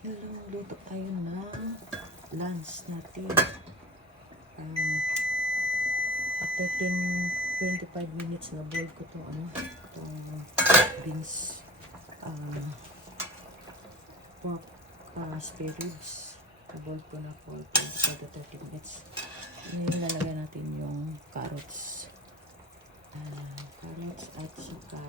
Hello, luto tayo ng lunch natin. After 25 minutes na boil ko itong beans, pork, spare ribs. Na-boil ko na for 25 to 30 minutes. Ngayon lalagay natin yung carrots. Carrots at saka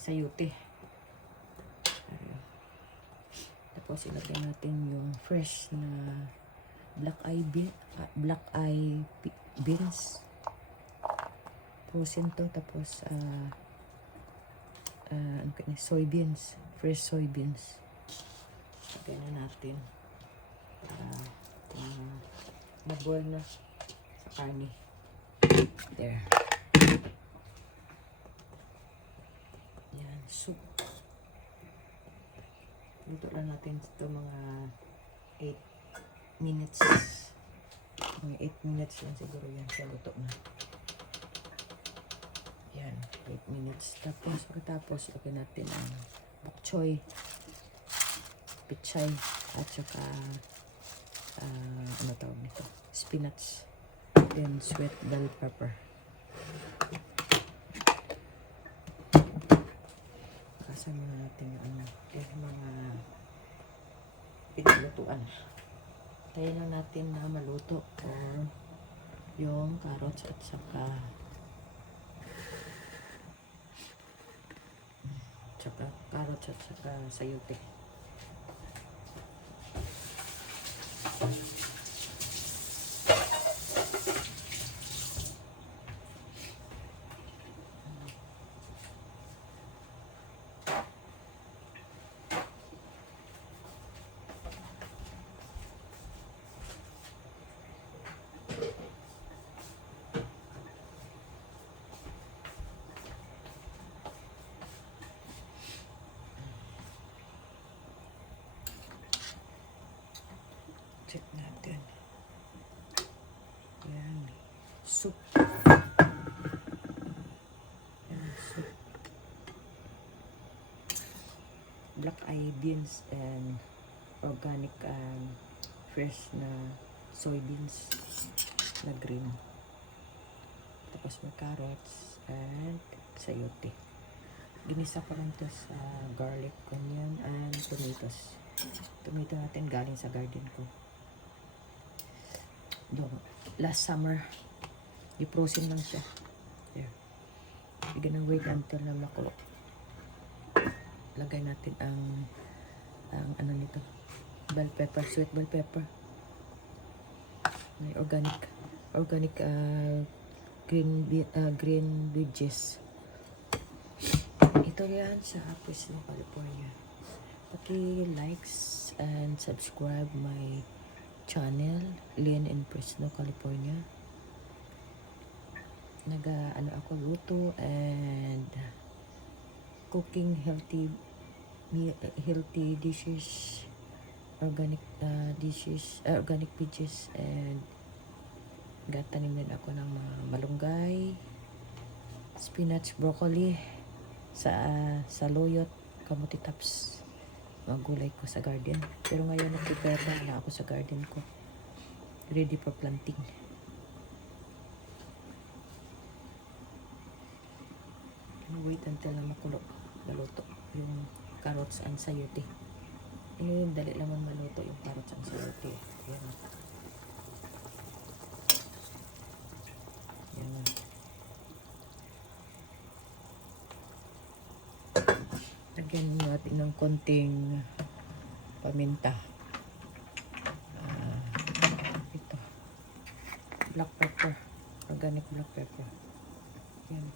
sayote. Tapos ilagay natin yung fresh na black eye beans. Frozen to. Tapos soybeans, fresh soybeans. Lagay na natin para mag-boil na sa karne. There. Yan, soup. Luto lang natin ito mga 8 minutes. Mga 8 minutes lang siguro yan sa luto na. Yan, 8 minutes. Tapos, pagkatapos, lagyan natin ang bok choy, pichay, at saka, ano tawag nito? Spinach. Then, sweet bell pepper. Kasama natin yung mga pinaglutuan. Tayo na natin na maluto or yung carrots at saka sayote. Check natin. Yan. Soup. Yan, soup. Black eye beans and organic fresh na soybeans na green. Tapos may carrots and sayote. Ginisa ko lang ito sa garlic, onion, and tomatoes. Tomato natin galing sa garden ko. Last summer, i-frozen lang siya. There. We're gonna wait until na makulo. Lagay natin ang ano nito, bell pepper, sweet bell pepper. May organic green veggies. Ito yan sa Fresno, California. Paki-likes and subscribe my channel, Lynn in Fresno, California. Ako luto and cooking healthy dishes, organic dishes, organic veggies, and gatanim din ako ng mga malunggay, spinach, broccoli, sa loyot, kamuti tops. Mga gulay ko sa garden. Pero ngayon nag-prepare na ako sa garden ko. Ready for planting. Wait until na maluto yung carrots and sayote. Yung dali lang maluto yung carrots and sayote. Yan. Yan. Lagyan natin ng konting paminta. Ito. Black pepper. Organic black pepper. Yan.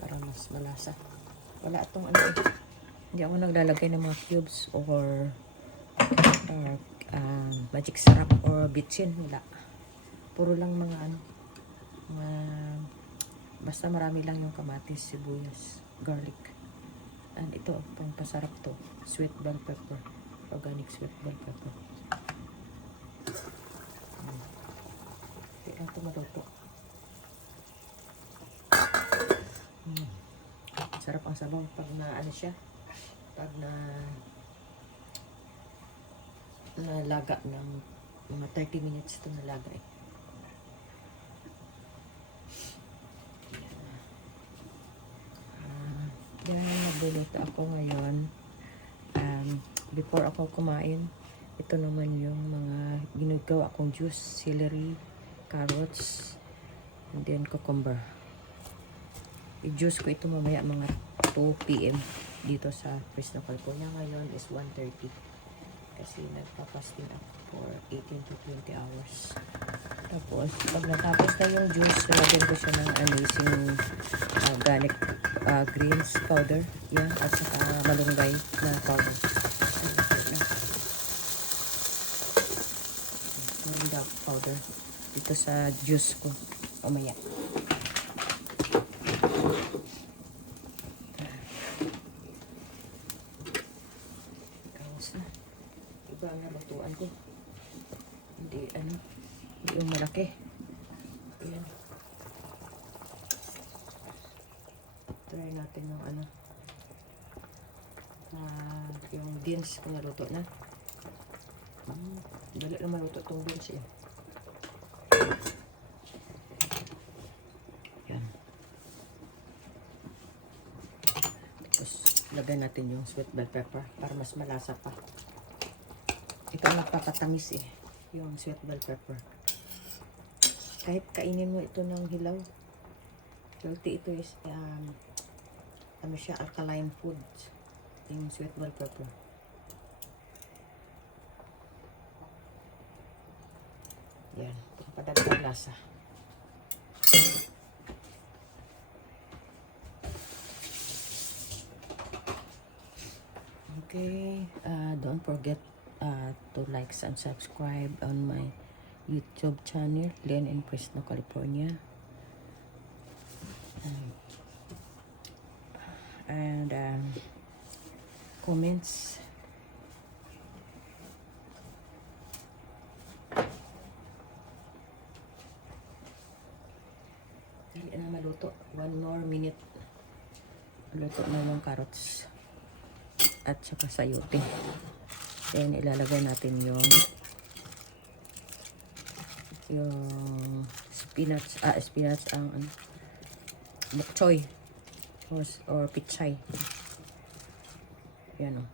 Para mas malasa. Wala itong hindi ako naglalagay ng mga cubes or magic syrup or bitchin. Wala. Puro lang mga basta marami lang yung kamatis, sibuyas, garlic. And ito, pang pasarap to. Sweet bell pepper. Organic sweet bell pepper. Kaya ito maluto. Sarap ang sabaw pag na ano siya. Pag na nalaga ng mga 30 minutes ito nalaga eh. Yan, nagluluto ako ngayon. Before ako kumain, ito naman yung mga ginagawa akong juice, celery, carrots, and then cucumber. I-juice ko ito mamaya mga 2 p.m. dito sa Fresno, California. Ngayon is 1:30 kasi nagpa-fasting ako for 18 to 20 hours. Tapos, pag natapos na yung juice, lagyan ko siya ng amazing organic greens powder. Yan, at saka malunggay na powder. Moringa powder dito sa juice ko. Mamaya. Iba ang nalutuan ko. Hindi yung malaki. Ayan. Try natin yung yung beans kung naluto na. Dali na maluto itong beans eh. Yan. Tapos lagyan natin yung sweet bell pepper para mas malasa pa. Ito ang nagpapatamis eh, yung sweet bell pepper. Kahit kainin mo ito ng hilaw, healthy ito is, siya, alkaline food, yung sweet bell pepper. Yan, padagdag lasa. Okay, don't forget to like and subscribe on my YouTube channel, Len in Fresno, California. And comments. Dali na maluto. 1 more minute. Maluto na yung carrots at saka sayote. Then ilalagay natin yung spinach ang bok choy or pichay. Yan o.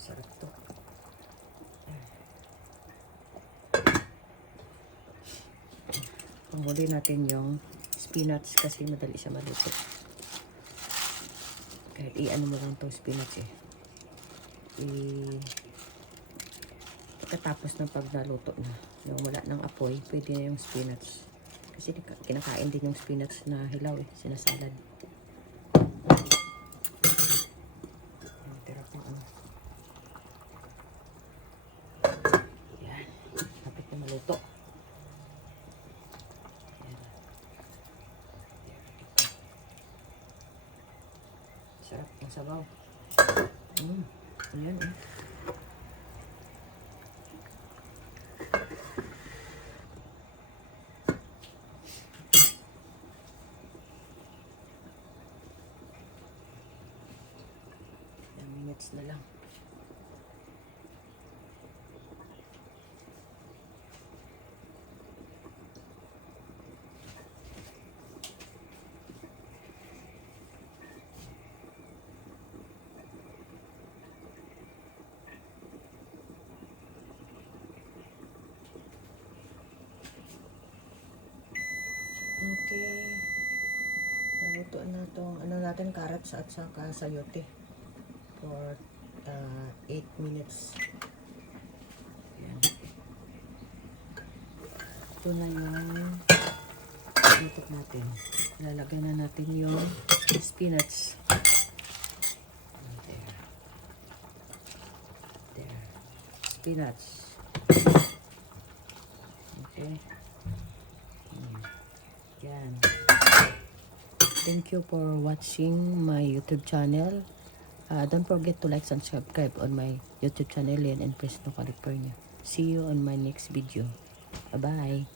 Sarap to. Pamuli natin yung spinach kasi madali siya maluto. Kahit i-ano mo lang itong spinach eh. Pagkatapos ng pag naluto na, yung wala ng apoy, pwede na yung spinach. Kasi kinakain din yung spinach na hilaw eh, sinasalad. Tira pang yan, kapit na maluto. Sarap ng sabaw. Ayan eh. Minutes na lang. Okay. Naluto na itong natin, carrots at saka sayote for 8 minutes. Ayan. Ito na yung luto natin. Lalagyan na natin yung spinach. There. There. Spinach. Okay. Yan. Thank you for watching my YouTube channel. Don't forget to like and subscribe on my YouTube channel, Len in Fresno, California. See you on my next video. Bye-bye.